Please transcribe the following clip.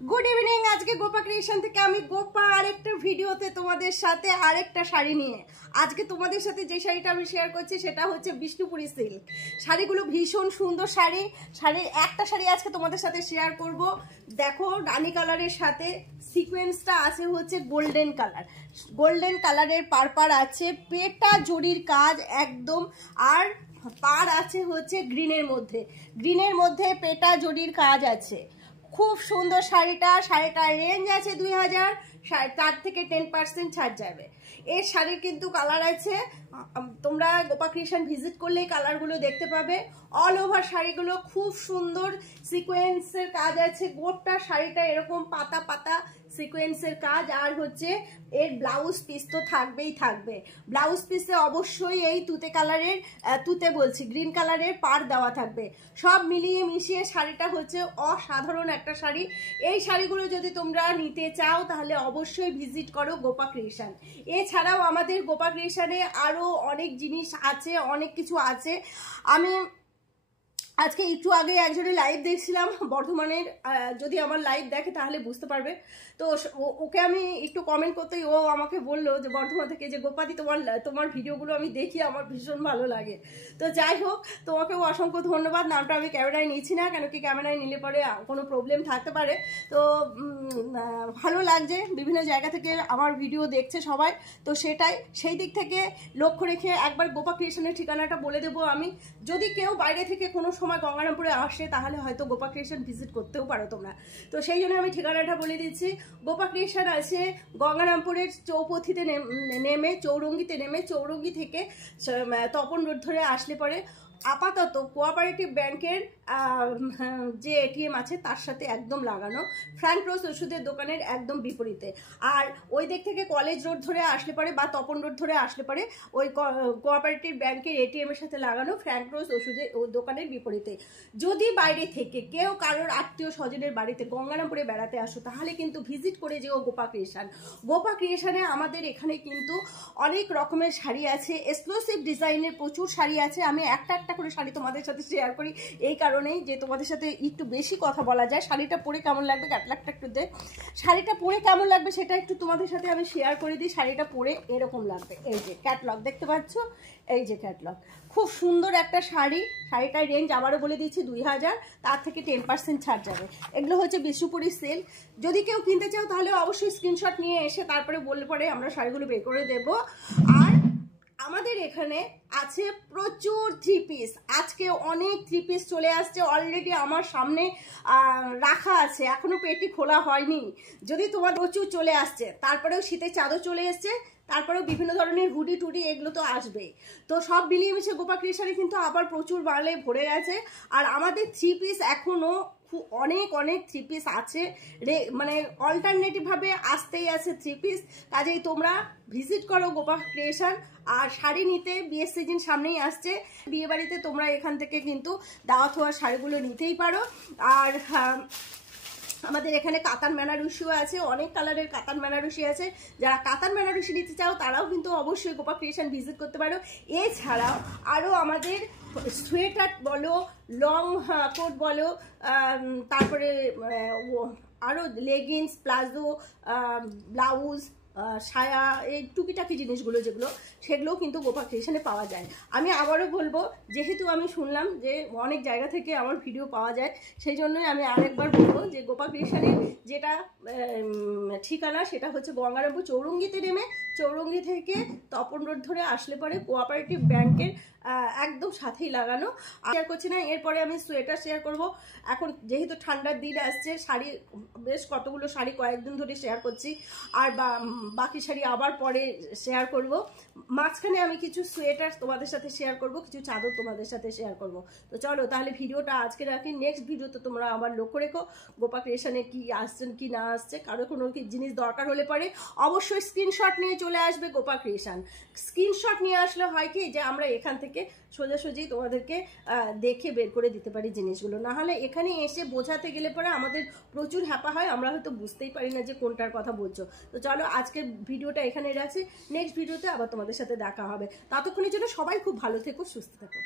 Good evening. আজকে Gopa creation থেকে আমি গোপা আরেকটা ভিডিওতে তোমাদের সাথে আরেকটা শাড়ি নিয়ে আজকে তোমাদের সাথে যে শাড়িটা আমি শেয়ার করছি সেটা হচ্ছে বিষ্ণুপুরি সিল্ক। শাড়িগুলো ভীষণ সুন্দর শাড়ির একটা শাড়ি আজকে তোমাদের সাথে শেয়ার করব। দেখো রানী কালারের সাথে সিকোয়েন্সটা আছে হচ্ছে গোল্ডেন কালারের পার আছে, পেটা জরির কাজ একদম, আর পার আছে হচ্ছে গ্রিনের মধ্যে পেটা জরির কাজ আছে। খুব সুন্দর শাড়িটার রেঞ্জ আছে 2000, তার থেকে 10% ছাড় যাবে। এর শাড়ির কিন্তু কালার আছে, তোমরা গোপা ক্রিয়েশন ভিজিট করলে কালারগুলো দেখতে পাবে। অল ওভার শাড়িগুলো খুব সুন্দর সিকোয়েন্সের কাজ আছে, গোটা শাড়িটা এরকম পাতা পাতা সিকোয়েন্সের কাজ। আর হচ্ছে এর ব্লাউজ পিস তো থাকবে। ব্লাউজ পিসে অবশ্যই এই গ্রিন কালারের পার দেওয়া থাকবে। সব মিলিয়ে মিশিয়ে শাড়িটা হচ্ছে অসাধারণ একটা শাড়ি। এই শাড়িগুলো যদি তোমরা নিতে চাও তাহলে অবশ্যই ভিজিট করো গোপা ক্রিয়েশন। এছাড়াও আমাদের গোপা ক্রিয়েশনে আরো অনেক জিনিস আছে, অনেক কিছু আছে। আমি আজকে একটু আগে একজনের লাইভ দেখছিলাম বর্ধমানের, যদি আমার লাইভ দেখে তাহলে বুঝতে পারবে। তো ওকে আমি একটু কমেন্ট করতেই ও আমাকে বললো যে বর্ধমান থেকে, যে গোপাদি তোমার ভিডিওগুলো আমি দেখি, আমার ভীষণ ভালো লাগে। তো যাই হোক, তোমাকেও অসংখ্য ধন্যবাদ। নামটা আমি ক্যামেরায় নিচ্ছি না, কেন কি ক্যামেরায় নিলে পরে কোনো প্রবলেম থাকতে পারে। তো ভালো লাগছে, বিভিন্ন জায়গা থেকে আমার ভিডিও দেখছে সবাই, তো সেই দিক থেকে লক্ষ্য রেখে একবার গোপা ক্রিয়েশনের ঠিকানাটা বলে দেবো আমি। যদি কেউ বাইরে থেকে কোনো সময় গঙ্গারামপুরে আসে তাহলে হয়তো গোপা ক্রিয়েশন ভিজিট করতেও পারো তোমরা, তো সেই জন্য আমি ঠিকানাটা বলে দিচ্ছি। গোপা ক্রিয়েশন আছে গঙ্গারামপুরের চৌপথিতে নেমে চৌরঙ্গি থেকে তপন রোড ধরে আসলে পরে আপাতত কোঅপারেটিভ ব্যাংকের যে এটিএম আছে তার সাথে একদম লাগানো, ফ্র্যাঙ্ক রোজ ওষুধের দোকানের একদম বিপরীতে। আর ওই দিক থেকে কলেজ রোড ধরে আসলে পরে বা তপন রোড ধরে আসলে পরে ওই কোঅপারেটিভ ব্যাংকের এটিএম এর সাথে লাগানো ফ্র্যাঙ্ক রোজ ওষুধের দোকানের বিপরীতে। যদি বাইরে থেকে কেউ কারোর আত্মীয় স্বজনের বাড়িতে গঙ্গারামপুরে বেড়াতে আসো তাহলে কিন্তু ভিজিট করে যেও গোপা ক্রিয়েশন। গোপা ক্রিয়েশনে আমাদের এখানে কিন্তু অনেক রকমের শাড়ি আছে, এক্সক্লুসিভ ডিজাইনের প্রচুর শাড়ি আছে। আমি একটা করে শাড়ি তোমাদের সাথে শেয়ার করি এই কারণেই যে তোমাদের সাথে একটু বেশি কথা বলা যায়। শাড়িটা পরে কেমন লাগবে, ক্যাটলগটা একটু দে, শাড়িটা পরে কেমন লাগবে সেটা একটু তোমাদের সাথে আমি শেয়ার করে দিই। শাড়িটা পরে এরকম লাগবে। এই যে ক্যাটলগ দেখতে পাচ্ছ, এই যে ক্যাটলগ, খুব সুন্দর একটা শাড়িটার রেঞ্জ আবারও বলে দিচ্ছি 2000, তার থেকে 10% ছাড় যাবে। এগুলো হচ্ছে বিষ্ণুপুরি সেল। যদি কেউ কিনতে চাও তাহলে অবশ্যই স্ক্রিনশট নিয়ে এসে তারপরে বললে পরে আমরা শাড়িগুলো বের করে দেব। আর আমাদের এখানে আছে প্রচুর থ্রি পিস। আজকে অনেক থ্রি পিস চলে আসছে, অলরেডি আমার সামনে রাখা আছে, এখনো পেটি খোলা হয়নি। যদি তোমার প্রচুর চলে আসছে, তারপরেও শীতের চাদর চলে এসছে, তারপরেও বিভিন্ন ধরনের হুডি টুডি এগুলো তো আসবে। তো সব মিলিয়ে মিশে গোপা ক্রিয়েশনে কিন্তু আবার প্রচুর মালে ভরে গেছে। আর আমাদের থ্রি পিস এখনো অনেক থ্রি পিস আছে, মানে অল্টারনেটিভ ভাবে আসতেই আছে থ্রি পিস। কাজেই তোমরা ভিজিট করো গোপা ক্রিয়েশন। আর শাড়ি নিতে বিয়ের সিজন সামনেই আসছে, বিয়ে বাড়িতে তোমরা এখান থেকে কিন্তু দাওয়াত হওয়ার শাড়িগুলো নিতেই পারো। আর আমাদের এখানে কাতান বেনারসিও আছে, অনেক কালারের কাতান বেনারসি আছে। যারা কাতান বেনারসি নিতে চাও তারাও কিন্তু অবশ্যই গোপা ক্রিয়েশন ভিজিট করতে পারো। এছাড়াও আরও আমাদের সোয়েটার বলো, লং কোট বলো, তারপরে আরও লেগিংস, প্লাজো, ব্লাউজ, সায়া, এই টুকিটাকি জিনিসগুলো সেগুলোও কিন্তু গোপা ক্রিয়েশনে পাওয়া যায়। আমি আবারও বলবো, যেহেতু আমি শুনলাম যে অনেক জায়গা থেকে আমার ভিডিও পাওয়া যায়, সেই জন্যই আমি আরেকবার বলবো যে গোপা ক্রিয়েশনের যেটা ঠিকানা সেটা হচ্ছে গঙ্গারামপুর চৌরঙ্গিতে নেমে চৌরঙ্গি থেকে তপন রোড ধরে আসলে পরে কোঅপারেটিভ ব্যাংকের একদম সাথেই লাগানো। শেয়ার করছি না, এরপরে আমি সোয়েটার শেয়ার করব। এখন যেহেতু ঠান্ডার দিন আসছে, শাড়ি বেশ কতগুলো শাড়ি কয়েকদিন ধরে শেয়ার করছি, আর বাকি শাড়ি আবার পরে শেয়ার করব। মাঝখানে আমি কিছু সোয়েটার তোমাদের সাথে শেয়ার করব, কিছু চাদর তোমাদের সাথে শেয়ার করব। তো চলো তাহলে ভিডিওটা আজকে রাখি, নেক্সট ভিডিওতে তোমরা আবার লক্ষ্য রেখো গোপা ক্রিয়েশনে কি আসছেন কি না আসছে। কারো কোনো জিনিস দরকার হলে পরে অবশ্যই স্ক্রিনশট নিয়ে চলে আসবে গোপা ক্রিয়েশন। স্ক্রিনশট নিয়ে আসলে হয় কি যে আমরা এখান থেকে সোজাসুজি তোমাদেরকে দেখে বের করে দিতে পারি জিনিসগুলো। না হলে এখানে এসে বোঝাতে গেলে পরে আমাদের প্রচুর হ্যাপা হয়, আমরা হয়তো বুঝতেই পারি না যে কোনটার কথা বলছো। তো চলো আজকে ভিডিওটা এখানে রাখছি, নেক্সট ভিডিওতে আবার তোমাদের সাথে দেখা হবে। ততক্ষণের জন্য সবাই খুব ভালো থেকো, সুস্থ থেকো।